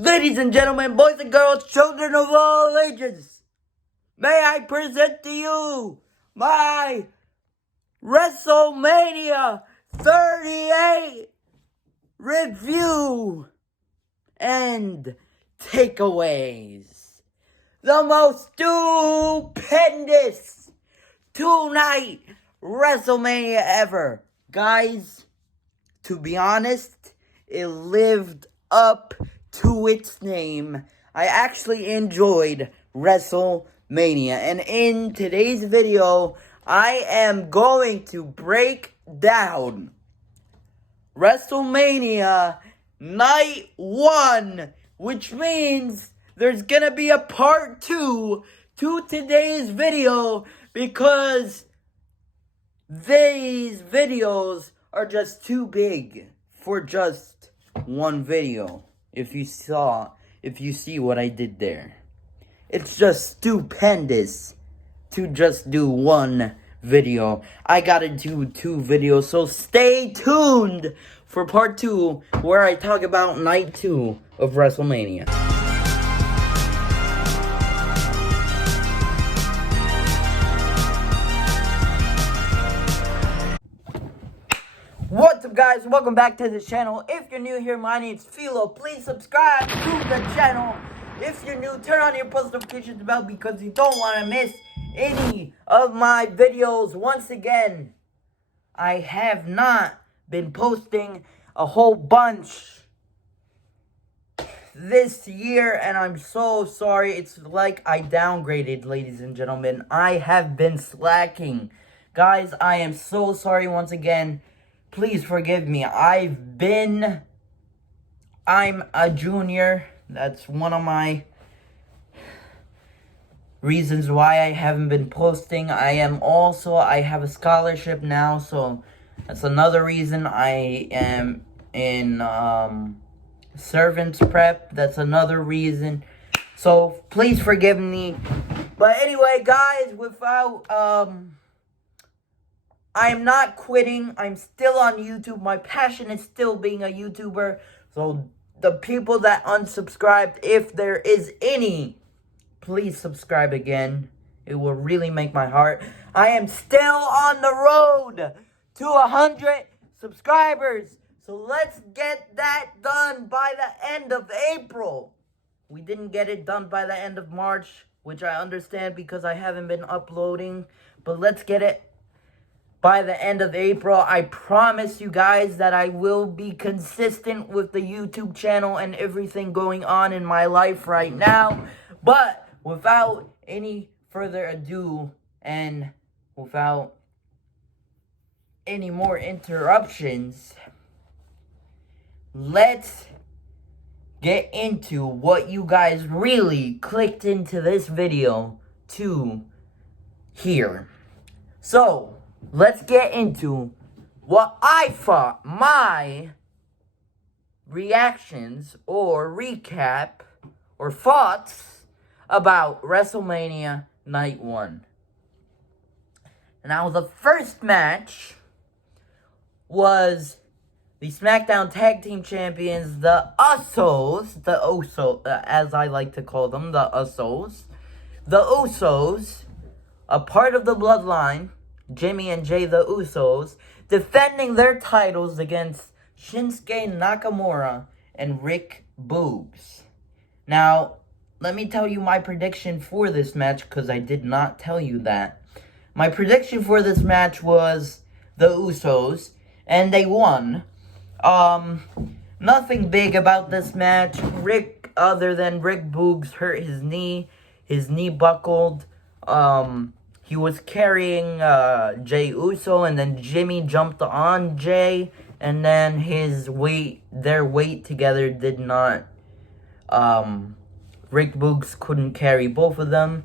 Ladies and gentlemen, boys and girls, children of all ages, may I present to you my WrestleMania 38 review and takeaways. The most stupendous two-night WrestleMania ever. Guys, to be honest, it lived up to its name. I actually enjoyed WrestleMania, and in today's video, I am going to break down WrestleMania Night 1, which means there's gonna be a part 2 to today's video because these videos are just too big for just one video. If you see what I did there. It's just stupendous to just do one video. I gotta do 2 videos, so stay tuned for part 2 where I talk about night 2 of WrestleMania. What's up, guys? Welcome back to the channel. If you're new here, my name's Philo. Please subscribe to the channel. If you're new, turn on your post notifications bell because you don't want to miss any of my videos. Once again, I have not been posting a whole bunch this year, and I'm so sorry. It's like I downgraded, ladies and gentlemen. I have been slacking. Guys, I am so sorry once again. Please forgive me. I'm a junior. That's one of my reasons why I haven't been posting. I have a scholarship now, so that's another reason. I am in servants prep. That's another reason. So please forgive me. But anyway, guys, I'm not quitting. I'm still on YouTube. My passion is still being a YouTuber. So the people that unsubscribed, if there is any, please subscribe again. It will really make my heart. I am still on the road to 100 subscribers. So let's get that done by the end of April. We didn't get it done by the end of March, which I understand because I haven't been uploading. But let's get it by the end of April. I promise you guys that I will be consistent with the YouTube channel and everything going on in my life right now. But without any further ado and without any more interruptions, let's get into what you guys really clicked into this video to hear. So, let's get into what I thought, my reactions or recap or thoughts about WrestleMania Night 1. Now, the first match was the SmackDown Tag Team Champions, the Usos, as I like to call them, the Usos. The Usos, a part of the Bloodline, Jimmy and Jay the Usos, defending their titles against Shinsuke Nakamura and Rick Boogs. Now, let me tell you my prediction for this match, because I did not tell you that. My prediction for this match was the Usos, and they won. Nothing big about this match. Other than Rick Boogs hurt his knee. His knee buckled. He was carrying Jay Uso, and then Jimmy jumped on Jay, and then their weight together did not, Rick Boogs couldn't carry both of them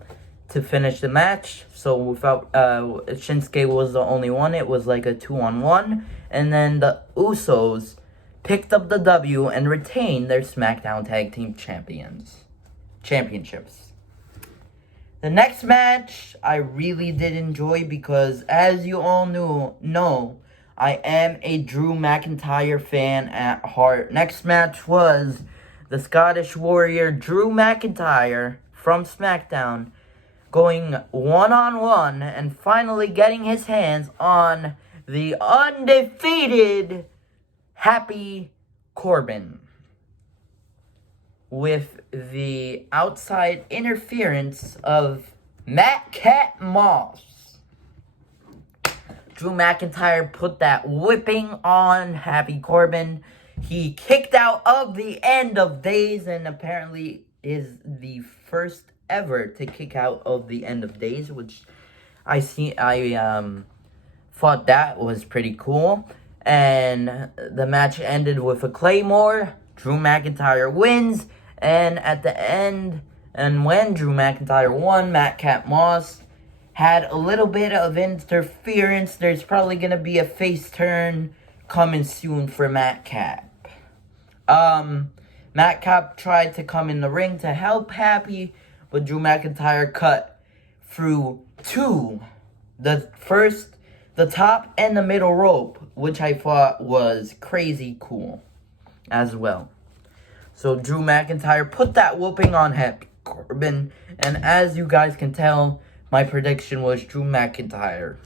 to finish the match, so without, Shinsuke was the only one. It was like a 2-on-1, and then the Usos picked up the W and retained their SmackDown Tag Team Championships. The next match, I really did enjoy because, as you all know, I am a Drew McIntyre fan at heart. Next match was the the Scottish Warrior Drew McIntyre from SmackDown going one-on-one and finally getting his hands on the undefeated Happy Corbin, with the outside interference of Matt Cat Moss. Drew McIntyre put that whipping on Happy Corbin. He kicked out of the End of Days and apparently is the first ever to kick out of the End of Days, which I thought that was pretty cool. And the match ended with a Claymore. Drew McIntyre wins, and at the end, and when Drew McIntyre won, Matt Cat Moss had a little bit of interference. There's probably gonna be a face turn coming soon for Matt Cap. Matt Cap tried to come in the ring to help Happy, but Drew McIntyre cut through two. The top and the middle rope, which I thought was crazy cool as well. So Drew McIntyre put that whooping on Happy Corbin, and as you guys can tell, my prediction was Drew McIntyre.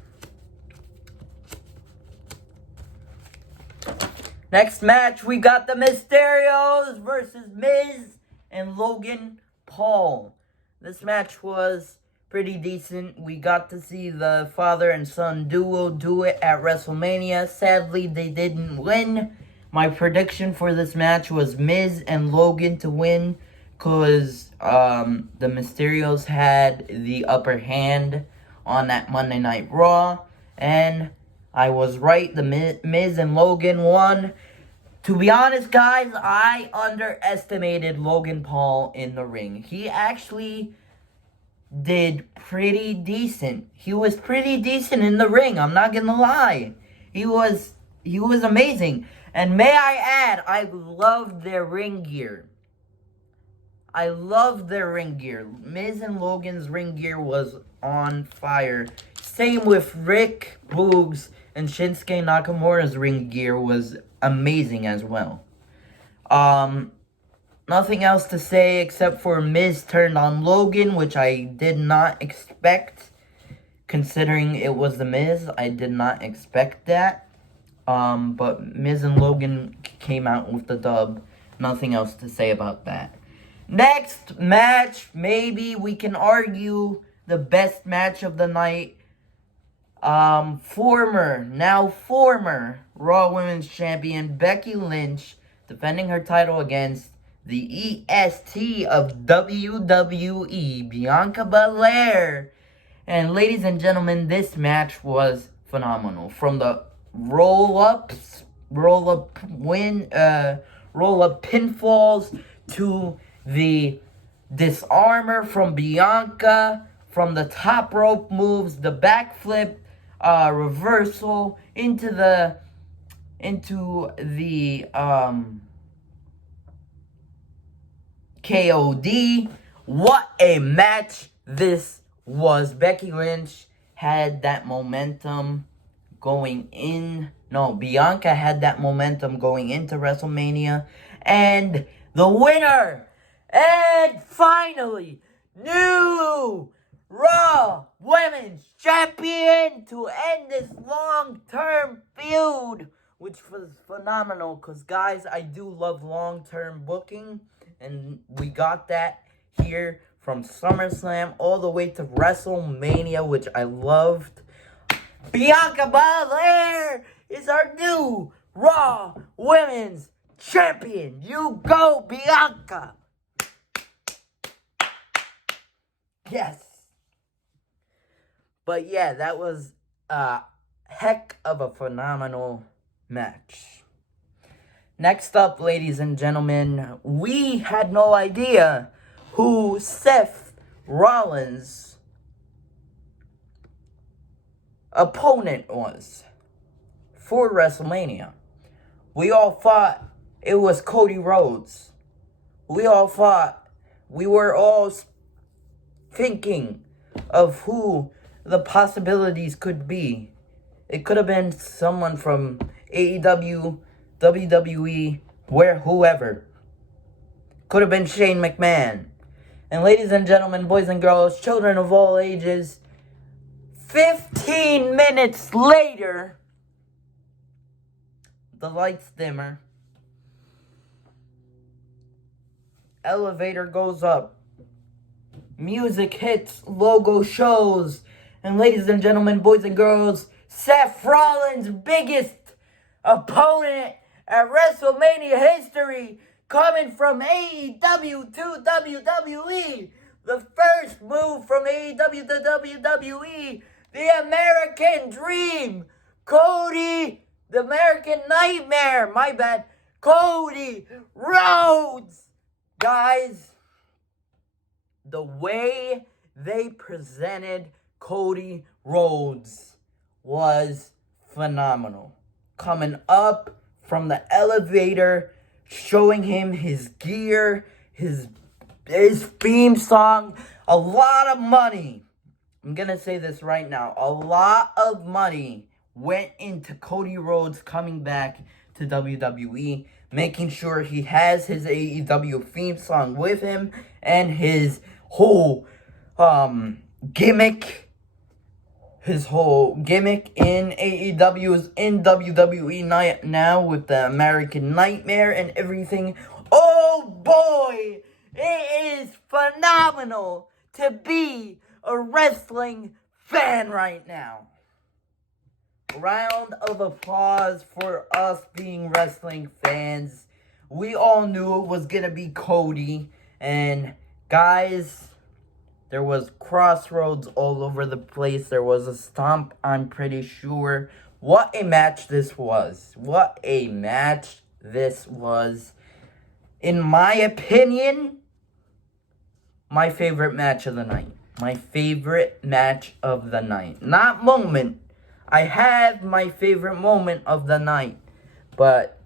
Next match, we got the Mysterios versus Miz and Logan Paul. This match was pretty decent. We got to see the father and son duo do it at WrestleMania. Sadly, they didn't win. My prediction for this match was Miz and Logan to win, because the Mysterios had the upper hand on that Monday Night Raw, and I was right. The Miz and Logan won. To be honest, guys, I underestimated Logan Paul in the ring. He actually did pretty decent. He was pretty decent in the ring, I'm not gonna lie. He was amazing. And may I add, I loved their ring gear. Miz and Logan's ring gear was on fire. Same with Rick Boogs and Shinsuke Nakamura's ring gear was amazing as well. Nothing else to say except for Miz turned on Logan, which I did not expect. Considering it was the Miz, I did not expect that. But Miz and Logan came out with the dub. Nothing else to say about that. Next match, maybe we can argue the best match of the night. Former Raw Women's Champion Becky Lynch defending her title against the EST of WWE, Bianca Belair. And ladies and gentlemen, this match was phenomenal. From the roll-up pinfalls to the disarmer from Bianca, from the top rope moves, the backflip, reversal into the KOD. What a match this was. Becky Lynch had that momentum Bianca had that momentum going into WrestleMania, and the winner, and finally, new Raw Women's Champion to end this long-term feud, which was phenomenal, because guys, I do love long-term booking, and we got that here from SummerSlam all the way to WrestleMania, which I loved. Bianca Belair is our new Raw Women's Champion. You go, Bianca. Yes. But yeah, that was a heck of a phenomenal match. Next up, ladies and gentlemen, we had no idea who Seth Rollins' opponent was for WrestleMania. We all thought it was Cody Rhodes. We were all thinking of who the possibilities could be. It could have been someone from AEW, WWE, whoever. Could have been Shane McMahon. And ladies and gentlemen, boys and girls, children of all ages, 15 minutes later, the lights dimmer. Elevator goes up. Music hits, logo shows. And ladies and gentlemen, boys and girls, Seth Rollins' biggest opponent at WrestleMania history, coming from AEW to WWE. The first move from AEW to WWE. The American Dream. Cody, the American Nightmare. My bad. Cody Rhodes. Guys, the way they presented Cody Rhodes was phenomenal. Coming up from the elevator, showing him his gear, his theme song, a lot of money. I'm gonna say this right now. A lot of money went into Cody Rhodes coming back to WWE, making sure he has his AEW theme song with him and his whole gimmick. His whole gimmick in AEW is in WWE now with the American Nightmare and everything. Oh boy, it is phenomenal to be a wrestling fan right now. Round of applause for us being wrestling fans. We all knew it was gonna be Cody. And guys, there was crossroads all over the place. There was a stomp, I'm pretty sure. What a match this was. What a match this was. In my opinion, my favorite match of the night. My favorite match of the night. Not moment. I have my favorite moment of the night. But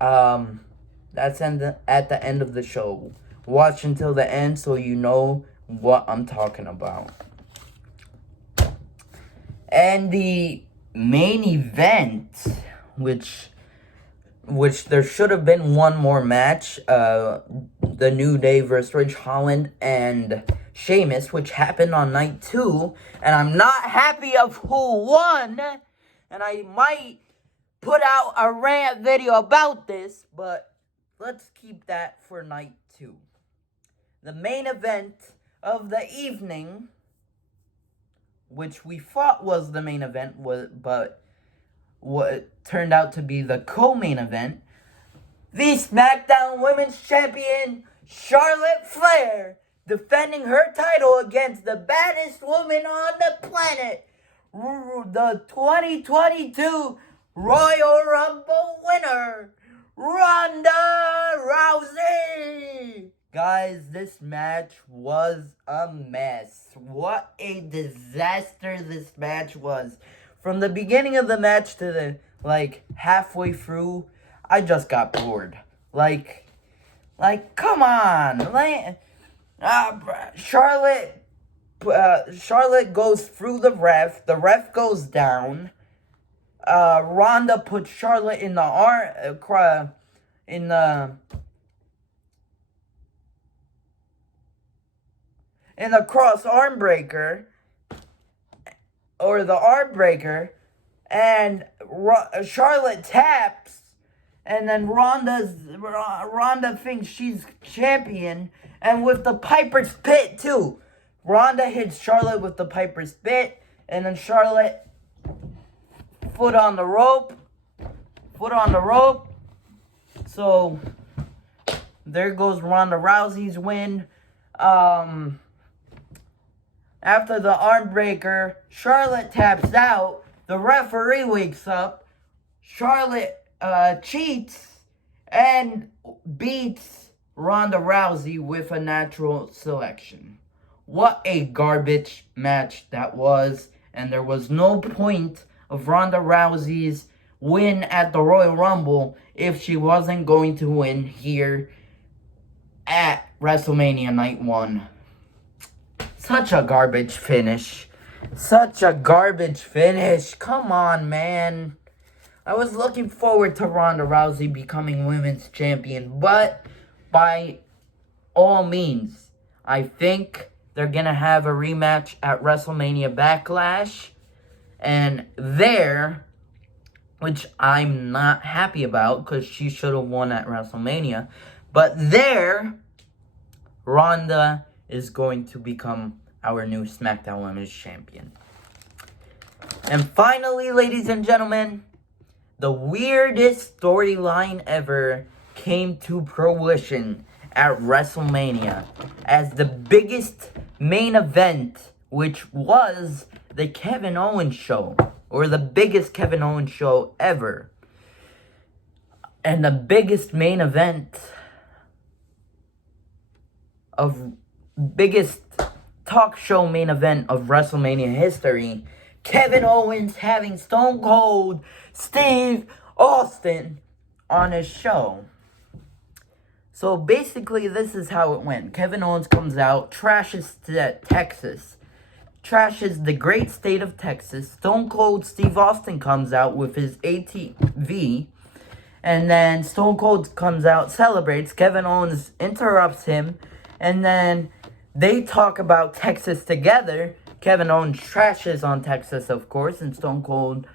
that's at the end of the show. Watch until the end so you know what I'm talking about. And the main event, which there should have been one more match, the New Day versus Ridge Holland and Sheamus, which happened on night 2, and I'm not happy of who won, and I might put out a rant video about this, but let's keep that for night 2. The main event of the evening, which we thought was the main event, but what turned out to be the co-main event, the SmackDown Women's Champion Charlotte Flair defending her title against the baddest woman on the planet, the 2022 Royal Rumble winner, Ronda Rousey. Guys, this match was a mess. What a disaster this match was. From the beginning of the match to the, halfway through, I just got bored. Come on. Charlotte goes through the ref. The ref goes down. Ronda puts Charlotte in the cross arm breaker, or the arm breaker, and Charlotte taps, and then Ronda thinks she's champion, and with the Piper's Pit too. Ronda hits Charlotte with the Piper's Pit, and then Charlotte foot on the rope. So there goes Ronda Rousey's win. After the arm breaker, Charlotte taps out. The referee wakes up. Charlotte cheats and beats Ronda Rousey with a natural selection. What a garbage match that was. And there was no point of Ronda Rousey's win at the Royal Rumble if she wasn't going to win here at WrestleMania Night 1. Such a garbage finish. Come on, man. I was looking forward to Ronda Rousey becoming women's champion, but by all means, I think they're going to have a rematch at WrestleMania Backlash. And there, which I'm not happy about because she should have won at WrestleMania. But there, Ronda is going to become our new SmackDown Women's Champion. And finally, ladies and gentlemen, the weirdest storyline ever came to fruition at WrestleMania as the biggest main event, which was the Kevin Owens show, or the biggest Kevin Owens show ever. And the biggest main event biggest talk show main event of WrestleMania history, Kevin Owens having Stone Cold Steve Austin on his show. So basically, this is how it went. Kevin Owens comes out, trashes Texas, trashes the great state of Texas. Stone Cold Steve Austin comes out with his ATV, and then Stone Cold comes out, celebrates. Kevin Owens interrupts him, and then they talk about Texas together. Kevin Owens trashes on Texas, of course, and Stone Cold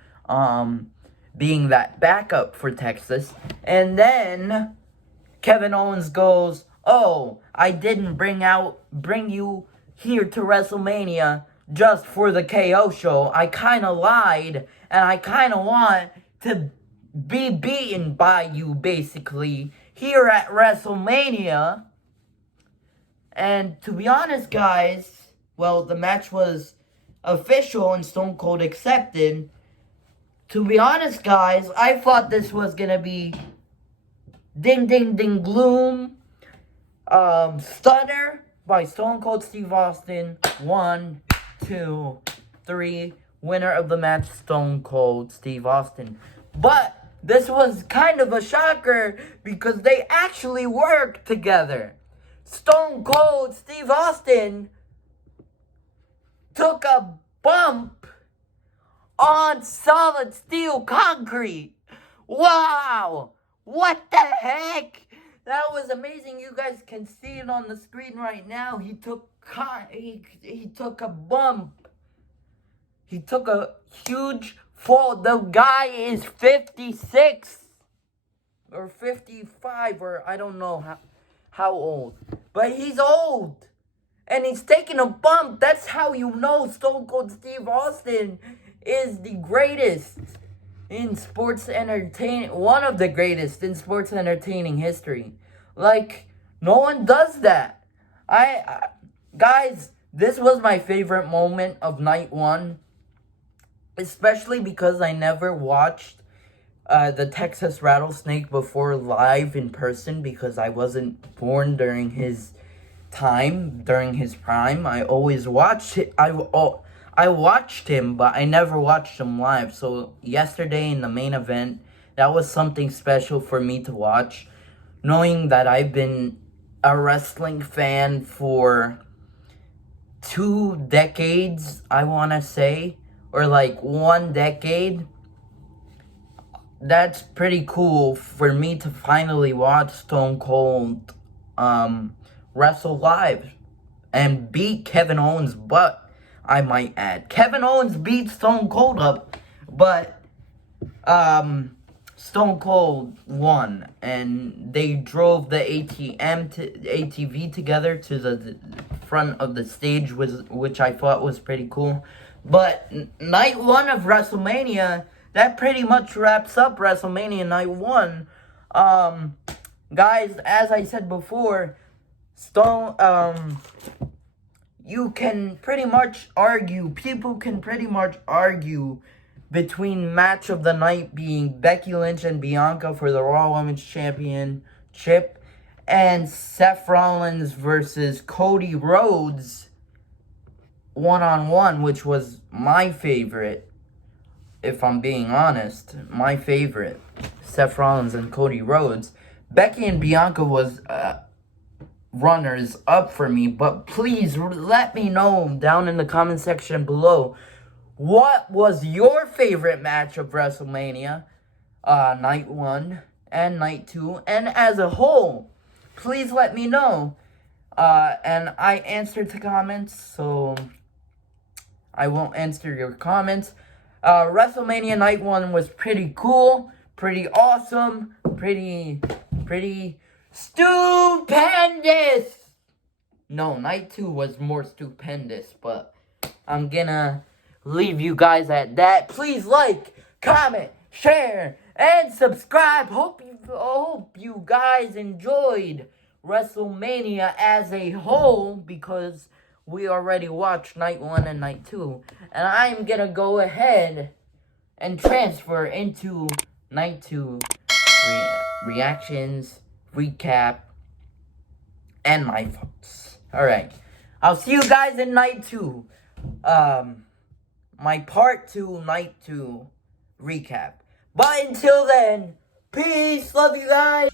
being that backup for Texas. And then Kevin Owens goes, "Oh, I didn't bring you here to WrestleMania just for the KO show. I kind of lied, and I kind of want to be beaten by you, basically, here at WrestleMania." And to be honest, guys, well, the match was official and Stone Cold accepted. To be honest, guys, I thought this was going to be ding, ding, ding, gloom. Stunner by Stone Cold Steve Austin. 1, 2, 3. Winner of the match, Stone Cold Steve Austin. But this was kind of a shocker because they actually worked together. Stone Cold Steve Austin took a bump on solid steel concrete. Wow! What the heck? That was amazing. You guys can see it on the screen right now. He took a bump. He took a huge fall. The guy is 56 or 55 or I don't know how old. But he's old. And he's taking a bump. That's how you know Stone Cold Steve Austin is the greatest in sports entertainment. One of the greatest in sports entertaining history. Like, no one does that. Guys, this was my favorite moment of night one. Especially because I never watched the Texas Rattlesnake before live in person because I wasn't born during his time, during his prime. I always watched it. I watched him, but I never watched him live. So yesterday in the main event, that was something special for me to watch. Knowing that I've been a wrestling fan for 2 decades, I want to say, or like 1 decade. That's pretty cool for me to finally watch Stone Cold wrestle live and beat Kevin Owens' butt, I might add. Kevin Owens beat Stone Cold up, but Stone Cold won, and they drove the ATV together to the front of the stage, which I thought was pretty cool. But night one of WrestleMania, that pretty much wraps up WrestleMania night one. Guys, as I said before, you can pretty much argue, people can pretty much argue between match of the night being Becky Lynch and Bianca for the Raw Women's Championship and Seth Rollins versus Cody Rhodes one-on-one, which was my favorite, if I'm being honest. My favorite, Seth Rollins and Cody Rhodes. Becky and Bianca was runners up for me, but please let me know down in the comment section below, what was your favorite match of WrestleMania night 1 and night 2 and as a whole. please let me know. And I answered the comments, so I won't answer your comments. WrestleMania Night 1 was pretty cool, pretty awesome, pretty stupendous. No, Night 2 was more stupendous, but I'm gonna leave you guys at that. Please like, comment, share, and subscribe. Hope you guys enjoyed WrestleMania as a whole, because we already watched Night 1 and Night 2. And I'm gonna go ahead and transfer into Night 2 reactions, recap, and my thoughts. Alright, I'll see you guys in Night 2. My part 2 Night 2 recap. But until then, peace, love you guys.